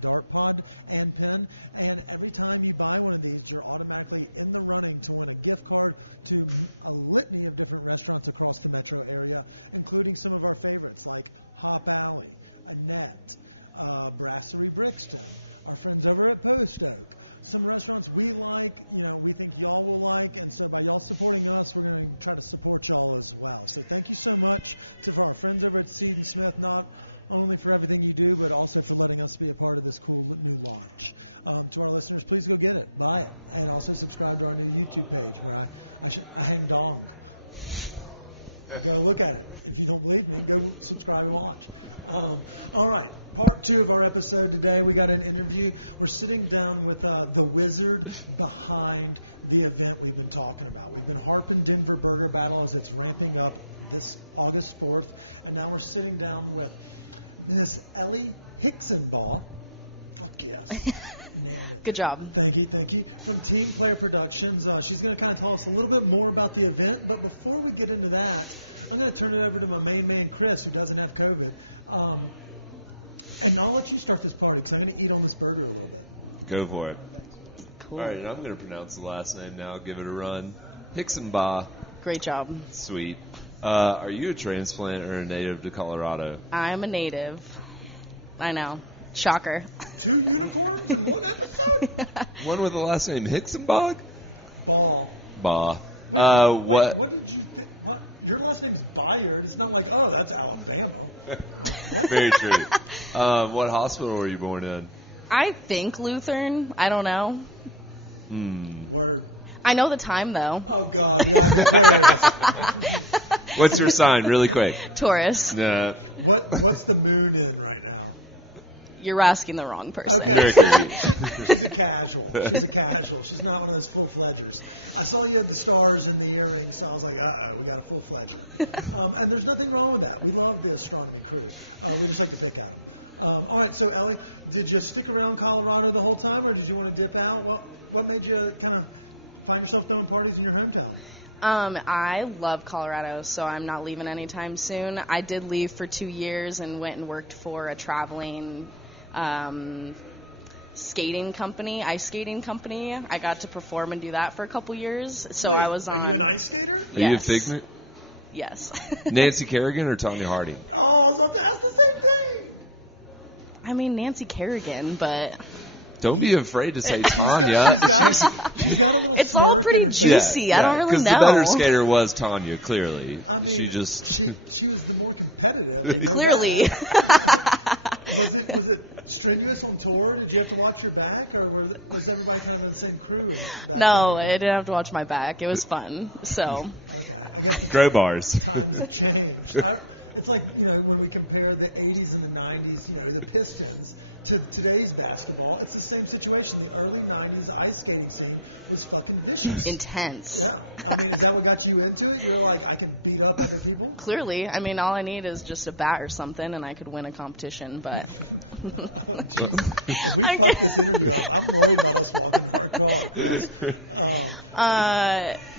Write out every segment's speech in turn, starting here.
Dart Pod and Pen, and every time you buy one of these, you're automatically in the running to win a gift card to a litany of different restaurants across the metro area, including some of our favorites like Hop Alley, Annette, Brasserie Brixton, our friends over at Post Oak. Some restaurants we like, we think y'all will like, and so by y'all supporting us, we're going to try to support y'all as well. So thank you so much for our friends over at Seed & Smith, not only for everything you do, but also for letting us be a part of this cool new launch. To our listeners, please go get it, buy it, and also subscribe to our new YouTube page where I hang dong. Go look at it. If you don't believe me, go subscribe and watch. All right, part 2 of our episode today. We got an interview. We're sitting down with the wizard behind the event we've been talking about. We've been harping Denver Burger Battle as it's ramping up this August 4th, and now we're sitting down with Miss Ellie Hixenbaugh. Fuck yes. Nailed it. Good job. Thank you. From Team Player Productions. She's going to kind of tell us a little bit more about the event. But before we get into that, I'm going to turn it over to my main man, Chris, who doesn't have COVID. And I'll let you start this party because I'm going to eat on this burger a little bit. Go for it. Thanks. Cool. All right, and I'm going to pronounce the last name now. Give it a run. Hixenbaugh. Great job. Sweet. Are you a transplant or a native to Colorado? I'm a native. I know. Shocker. 2 unicorns in one episode? One with the last name Hixenbaugh? Ball. Bah. Wait, what did you think? What? Your last name's Byard. It's not like, oh, that's Alabama. What? Very true. What hospital were you born in? I think Lutheran. I don't know. Word. I know the time, though. Oh, God. We got an Aquarius. What's your sign, really quick? Taurus. Nah. What's the moon in right now? You're asking the wrong person. Okay. She's a casual. She's not one of those full-fledgers. I saw you had the stars and the earrings, so I was like, uh-oh, we got a full-fledger. And there's nothing wrong with that. We love the astronomy crew. We just like to pick at them. All right, so, Ellie, did you stick around Colorado the whole time, or did you want to dip out? What made you kind of find yourself throwing parties in your hometown? I love Colorado, so I'm not leaving anytime soon. I did leave for 2 years and went and worked for a traveling skating company, ice skating company. I got to perform and do that for a couple years. So Wait, I was on. Are you an ice skater? Are you a figment? Yes. Nancy Kerrigan or Tanya Harding? Oh, I was about to ask the same thing. I mean, Nancy Kerrigan, but Don't be afraid to say Tanya. She's got a little it's smirk all pretty in her face. juicy. I don't really know. Because the better skater was Tanya, clearly. I mean, she was the more competitive. We know Clearly. that. Was it strenuous on tour? Did you have to watch your back, or was everybody kind of in the same crew? No, I didn't have to watch my back. It was fun. So. Okay, I guess the Crowbars. times have changed. It's like, when we compare the 80s and the 90s, the Pistons to today's basketball, it's the same situation. The early 90s ice skating scene was fucking vicious. Intense. Yeah. I mean, is that what got you into it? You're like, I can beat up other people? Clearly. I mean, all I need is just a bat or something, and I could win a competition, but... Oh, Jesus. If we fuck this interview up, I'm worried about us walking to our car, Chris.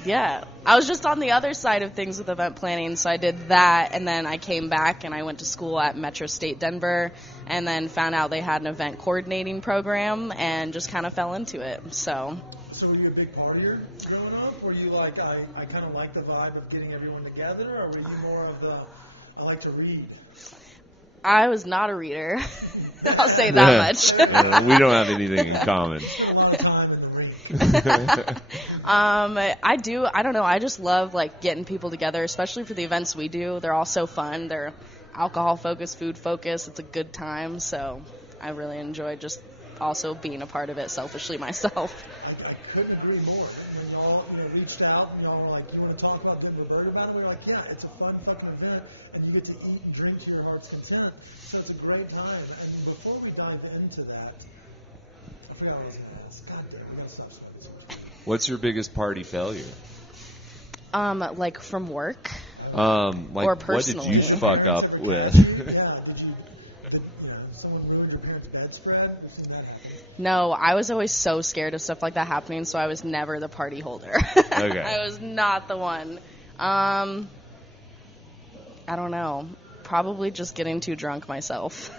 Yeah. I was just on the other side of things with event planning, so I did that, and then I came back and I went to school at Metro State Denver, and then found out they had an event coordinating program, and just kind of fell into it. So were you a big partier growing up? Were you like, I kind of like the vibe of getting everyone together, or were you more of the, I like to read? I was not a reader. I'll say that much. We don't have anything in common. You spent a lot of time in the rink. I do. I don't know. I just love getting people together, especially for the events we do. They're all so fun. They're alcohol focused, food focused. It's a good time. So I really enjoy just also being a part of it selfishly myself. I couldn't agree more. When y'all reached out and y'all were like, you want to talk about Denver Burger Battle? We were like, yeah, it's a fun fucking event, and you get to eat and drink to your heart's content. So it's a great time. And before we dive into that, I forgot what I was going to ask. God damn, we got to stop smoking so much weed. What's your biggest party failure? From work. Or personally. Did your parents ever catch you? Yeah. Did you? Someone ruined your parents' bedspread? We've seen that happen. No, I was always so scared of stuff like that happening, so I was never the party holder. Okay. I was not the one. I don't know. Probably just getting too drunk myself.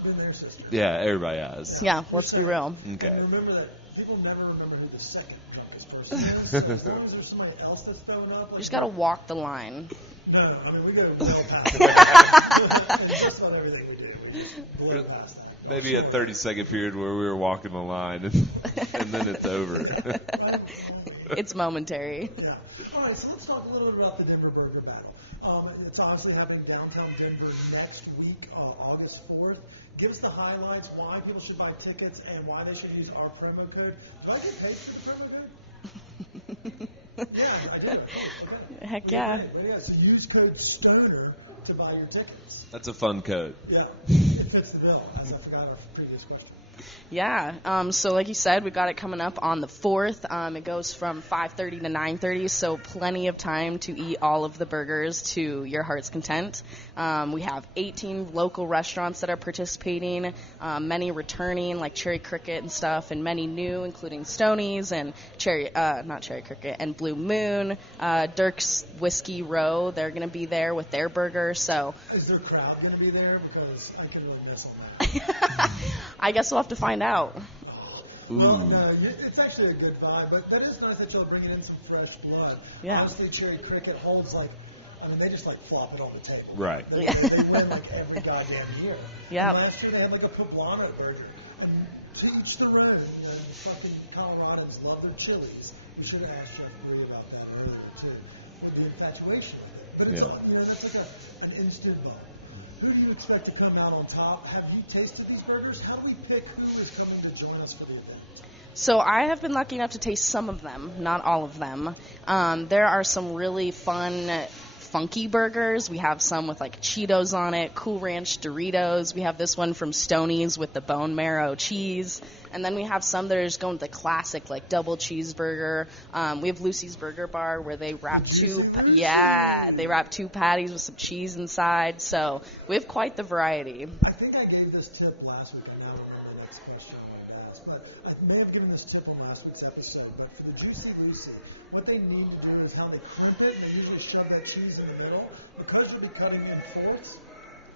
Been there, sister. Yeah, everybody has. Yeah, you're let's be saying. real. Okay. And remember that people never remember who the second drunkest person is. So as long as there's somebody else that's throwing up, like Just got to walk the line. no, I mean we go well past that, and just about everything we do, we just blow past that. Or Maybe a snort 30-second period where we were walking the line, and then it's over. it. Right before we. It's momentary. Yeah. All right, so let's talk a little bit about the Denver Burger Battle. It's obviously happening downtown Denver next week, August 4th. Give us the highlights, why people should buy tickets, and why they should use our promo code. Do I get paid for the promo code? Yeah, I do. Cool. Okay. Heck well, yeah. you paid. Way to go. So use code STONER to buy your tickets. That's a fun code. Yeah. It fits the bill, as I forgot our previous question. Yeah. So like you said, we got it coming up on the 4th. It goes from 5:30 to 9:30, so plenty of time to eat all of the burgers to your heart's content. We have 18 local restaurants that are participating, many returning like Cherry Cricket and stuff, and many new, including Stoney's and not Cherry Cricket, and Blue Moon, Dirk's Whiskey Row. They're going to be there with their burger. So is their crowd going to be there? Because I could really miss on that. I guess we'll have to find out. Oh, well, no, it's actually a good vibe, but that is nice that y'all are bringing in some fresh blood. Yeah. Obviously, Cherry Cricket holds they just flop it on the table. Right. They win like every goddamn year. Yeah. And last year they had like a poblano burger. And to each their own, fucking Coloradans love their chilies. We should have asked Jeff Brie about that earlier too, with the infatuation with it. But it's that's like an instant bump. Who do you expect to come out on top? Have you tasted these burgers? How do we pick who is coming to join us for the event? So I have been lucky enough to taste some of them, not all of them. There are some really fun, funky burgers. We have some with like Cheetos on it, Cool Ranch Doritos. We have this one from Stoney's with the bone marrow cheese. And then we have some that are just going with the classic, like double cheeseburger. We have Lucy's Burger Bar where they wrap the Juicy Lucy. Yeah, they wrap 2 patties with some cheese inside. So we have quite the variety. I think I gave this tip last week. I now remember the next question I wanted to ask. But I may have given this tip on last week's episode. But for the Juicy Lucy, what they need to do is how they crimp it, and they usually shove that cheese in the middle. Because you'll be cutting in fourths,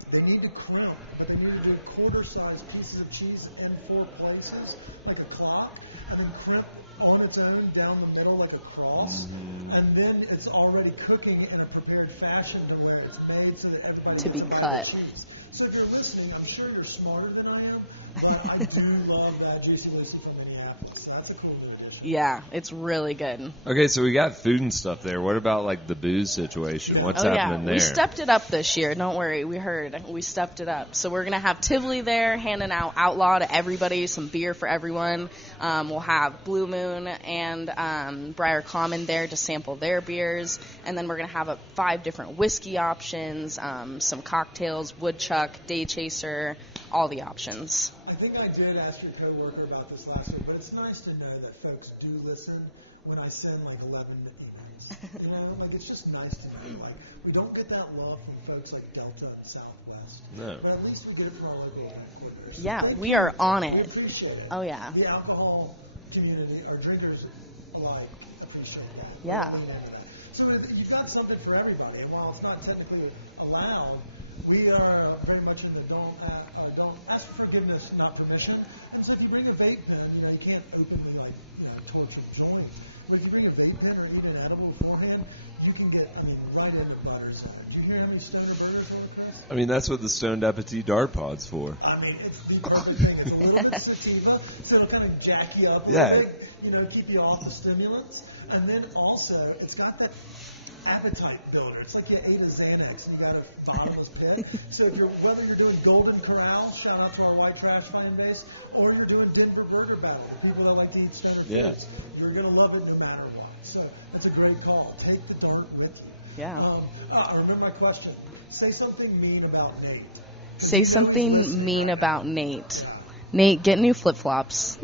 they need to crimp, but they need to do quarter-sized pieces of cheese in 4 places, like a clock, and then crimp on its own down the middle like a cross. And then it's already cooking in a prepared fashion to where it's made so that everybody gets a bite of the cheese. So if you're listening, I'm sure you're smarter than I am, but I do love that Juicy Lucy from Minneapolis. So that's a cool new addition. Yeah, it's really good. Okay, so we got food and stuff there. What about like the booze situation? Yeah. What's Oh, happening yeah. there? We stepped it up this year. Don't worry. We heard. We stepped it up. So we're going to have Tivoli there handing out Outlaw to everybody, some beer for everyone. We'll have Blue Moon and Briar Common there to sample their beers. And then we're going to have 5 different whiskey options, some cocktails, Woodchuck, Day Chaser, all the options. I think I did ask your coworker about this last week, but it's nice to know that folks do listen when I send like 11 emails. It's just nice to know. Like, we don't get that love from folks like Delta and Southwest, but at least we get it from our local event coordinators. So Yeah, thank we you. are on it. We appreciate it. Oh, yeah. The alcohol community, our drinkers alike, appreciate that. We're Yeah. going to lean into that. So you've got something for everybody, and while it's not technically allowed, we are very much in the don't ask for forgiveness, not permission. And so if you bring a vape pen, you can't openly torch a joint. But if you bring a vape pen or eat an edible beforehand, you can get, right into butter zone. Do you hear how many stoner burgers there were, Chris? That's what the Stoned Appetit Dart Pod's for. It's the perfect thing. It's a little bit sativa, so it'll kind of jack you up a little bit, keep you off the stimulants. And then also, it's got that appetite builder. It's like you ate a Xanax and you got a bottomless pit. So whether you're doing Golden Corral, shout out to our white trash fan base, or you're doing Denver Burger Battle, the people that like to eat stoner foods, you're going to love it no matter what. So that's a great call. Take the dart with you. Yeah. I remember my question. Say something mean about Nate. Say he's something listening mean right about now. Nate. Yeah. Nate, get new flip-flops.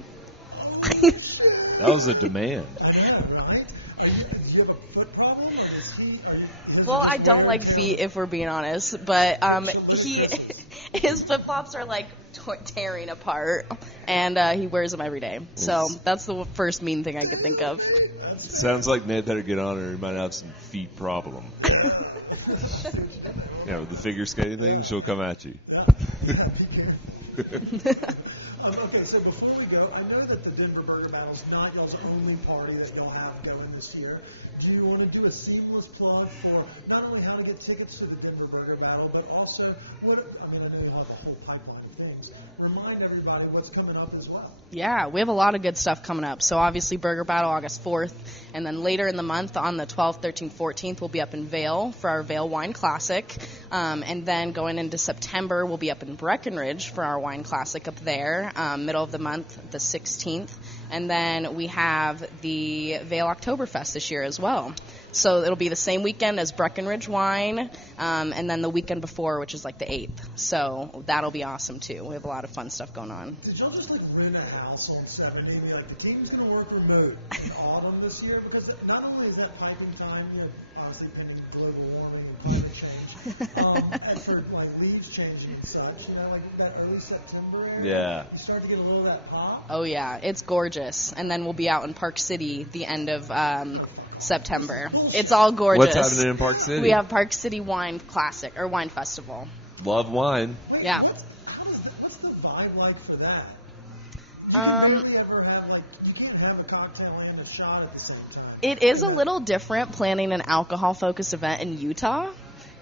Oh, shit. That was a demand. I know, right? Do you have a foot problem, or does his Well, are just I wear don't and like tear on feet, the... if we're being honest. But Look at Chris's. his flip-flops are like tearing apart, and he wears them every day. So that's the first mean thing I could think of. Nate, that's fair. Sounds like Nate better get on her. He might have some feet problem. Yeah. I see what you did there. Well, With the figure skating thing, Yeah. she'll come at you. Yeah, be careful. Okay, so before we go, I know that the Denver Burger Battle's not y'all's only party that y'all have going this year. Do you want to do a seamless plug for not only how to get tickets to the Denver Burger Battle, but also I know you'll have a whole pipeline of things. Remind everybody what's coming up as well. Yeah, we have a lot of good stuff coming up. So obviously Burger Battle August 4th, and then later in the month on the 12th, 13th, 14th, we'll be up in Vail for our Vail Wine Classic. And then going into September, we'll be up in Breckenridge for our Wine Classic up there, middle of the month, the 16th. And then we have the Vail Oktoberfest this year as well. So it'll be the same weekend as Breckenridge Wine, and then the weekend before, which is like the 8th. So that'll be awesome, too. We have a lot of fun stuff going on. Did y'all just, rent a house on 70 and be like, the team's going to work remote in autumn this year? Because not only is that piping time, obviously pending global warming and climate change, for, leaves changing and such, that early September area, you start to get a little of that pop. Oh, yeah. It's gorgeous. And then we'll be out in Park City the end of September. It's all gorgeous. What's happening in Park City? We have Park City Wine Classic, or Wine Festival. Love wine. Wait, Yeah. what's the vibe like for that? You can barely ever have, you can't have a cocktail and a shot at the same time. It is a little different planning an alcohol-focused event in Utah,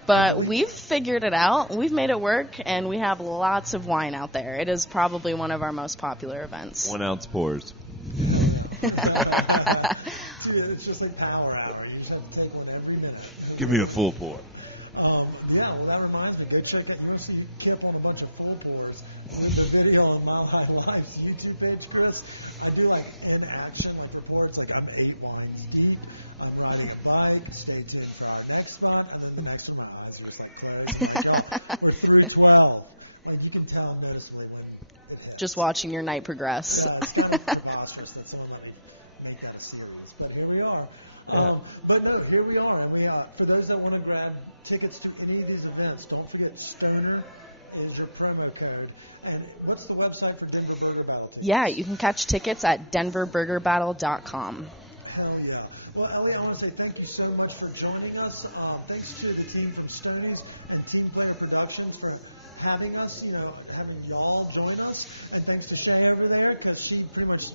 but we've figured it out. We've made it work, and we have lots of wine out there. It is probably one of our most popular events. 1 ounce pours. Hell yeah. It's just like Power Hour. You just have to take one every minute. Give me a full pour. Well, that reminds me. Go check out. You want to see Kip on a bunch of full pours with the video on Mile High Life's YouTube page, Chris. I do in action reports. I'm 8 wines deep. I'm riding a bike. Stay tuned for our next spot. And then the next one, my eyes are just closed. I'm like, y'all, we're through 12. You can tell noticeably when it hits. Just watching your night progress. Yeah, it's kind of preposterous that someone let me make that a series. But here we are. But no, here we are. And we for those that want to grab tickets to any of these events, don't forget Stoner is your promo code. And what's the website for Denver Burger Battle tickets? Yeah, you can catch tickets at denverburgerbattle.com. Hell yeah. Well, Ellie, I want to say thank you so much for joining us. Thanks to the team from Stoney's and Team Player Productions for having us, having y'all join us. And thanks to Shay over there, because she pretty much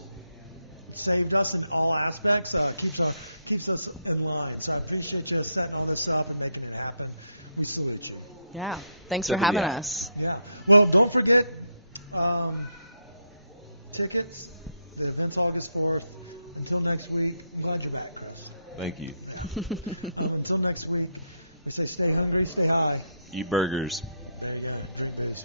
saved us in all aspects, keeps us in line. So I appreciate you setting all this up and making it happen. We salute you. Yeah. Thanks for having us. Yeah. Well, don't forget tickets. The event's August 4th. Until next week, I'm glad you're back, Chris. Thank you. Yeah. Until next week, we say stay hungry, stay high. Eat burgers. There you go. Drink booze.